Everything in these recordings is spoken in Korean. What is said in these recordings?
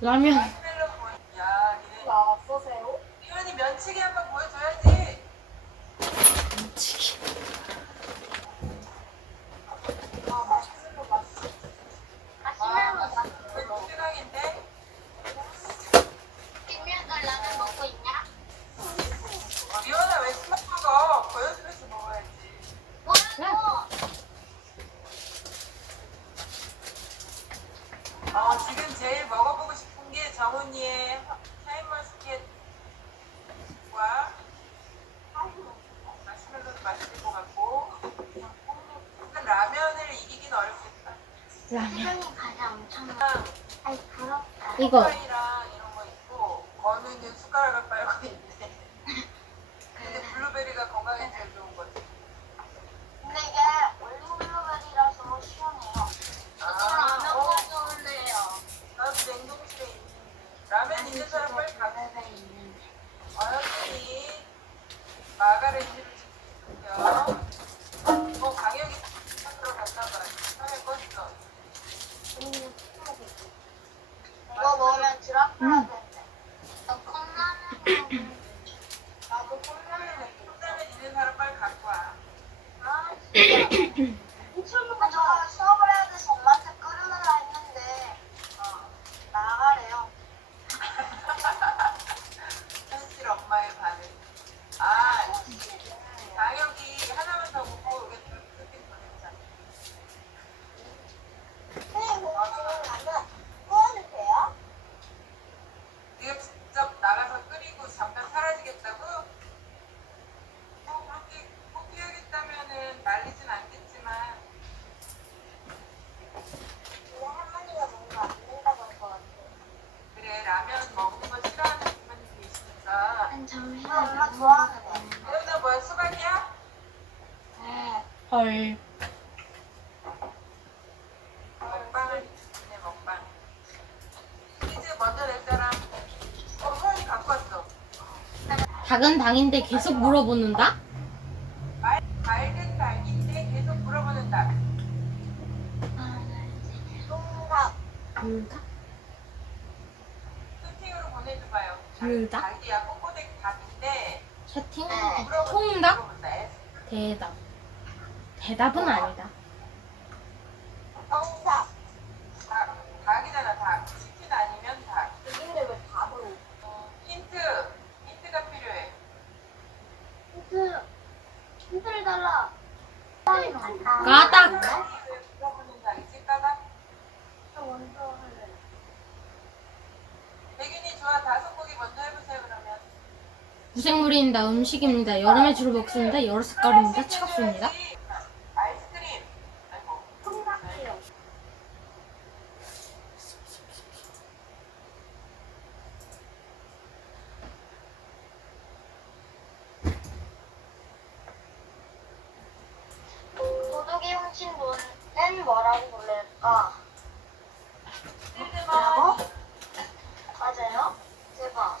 할까? 라면. 마시멜로 구워. 야, 니네. 나왔어, 새로? 이현이 면치기 한번 보여줘야지. 치기. 아, 마시멜로 맛있어. 마시멜로 와, 맛있어. 최강인데? 김미연아 라면 먹고 있냐? 이현아 왜 스마 먹어? 보여주면서 먹어야지. 뭐라고? 어, 지금 제일 먹어보고 싶은 게 정은이의 샤인머스켓과 마시멜로도 맛있을 것 같고 일단 라면을 이기긴 어렵겠다. 라면. 세상에 가자 엄청 그냥 아이 부럽다. 이거. 파이랑 이런 거 있고 건우는 숟가락을 빨고 있는데 근데 블루베리가 건강에 제일 좋은 거지. 근데 이게 올리브 블루베리라서 시원해요. 아, 라면 어, 가져올래요. 나도 냉동실에 있는데 라면 있는 사람 빨리 가고 있는데. 어연이 마가렛을 주고요. フフフ。 아, 뭐야 수박이야? 네. 헐. 먹방을 네 먹방 퀴즈 먼저 낼 사람 어 서연이 갖고 왔어 닭은 닭인데 계속 물어보는다? 말, 맑은 닭인데 계속 물어보는다 동갑. 물닭? 채팅으로 보내줘봐요 물닭? 닭이야 꼬꼬댁 닭인데 채팅? 통닭? 물어본다. S. 대답. 대답은 아니다. 동갑. 닭, 닭이잖아 닭 치킨 아니면 닭 근데 왜 답을? 어, 힌트 힌트가 필요해 힌트. 힌트를 달라. 까닭. 닭이 왜 물어보는 닭이지 까닭 먼저 할래. 백윤이 좋아 다섯 곡이 먼저 해보세요 그러면 무생물입니다. 음식입니다. 여름에 주로 먹습니다. 여러 색깔입니다. 차갑습니다. 아이스크림 아이고 통닭이요. 도둑이 훔친 돈은 뭐라고 부를까? 뭐라고? 맞아요? 대박.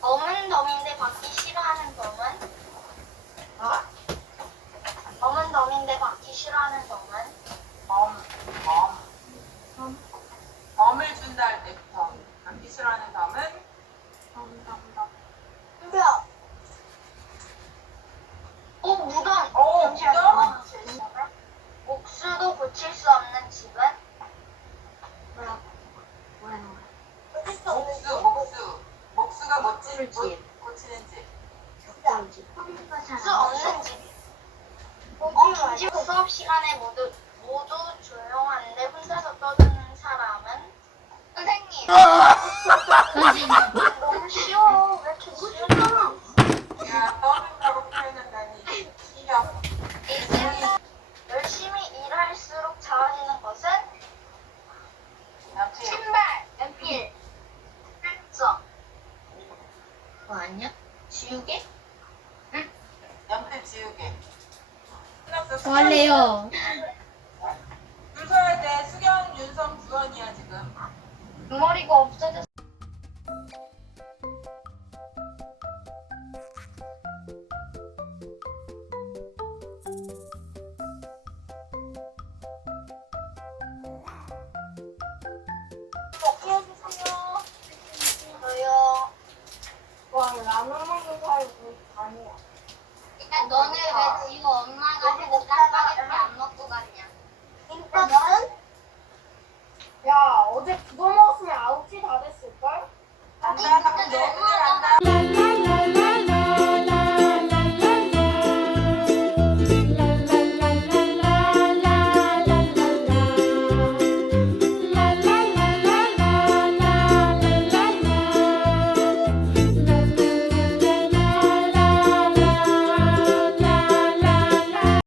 검은 덤인데 받기 싫어하는 덤은? 어? 검은 덤인데 받기 싫어하는 덤은? 범, 범. 범을 준다 할 때 범. 준비야. 어 무덤. 오, 잠시만요. 옥수도 고칠 수 없는 집은? 수 없는 목수, 목수. 목수가 멋진 집. 못 고치는 집. 수 없는 집. 어, 김지 수업 시간에 모두 모두 조용한데 혼자서 떠드는 사람은? 선생님. 선생님. 너무 쉬워. 왜 이렇게 쉬워? 야, 떠든다고 표현한다니. 신경. 일단 열심히 일할수록 작아지는 것은 남친. 신발, 연필, 필적. 뭐 아니야? 지우개? 연필 지우개. 끝났어. 뭐 할래요? 이거 없어졌어. 저요. 먹는 사이 아니야. 일단 너는 왜 지우 엄마가 해줬다? 어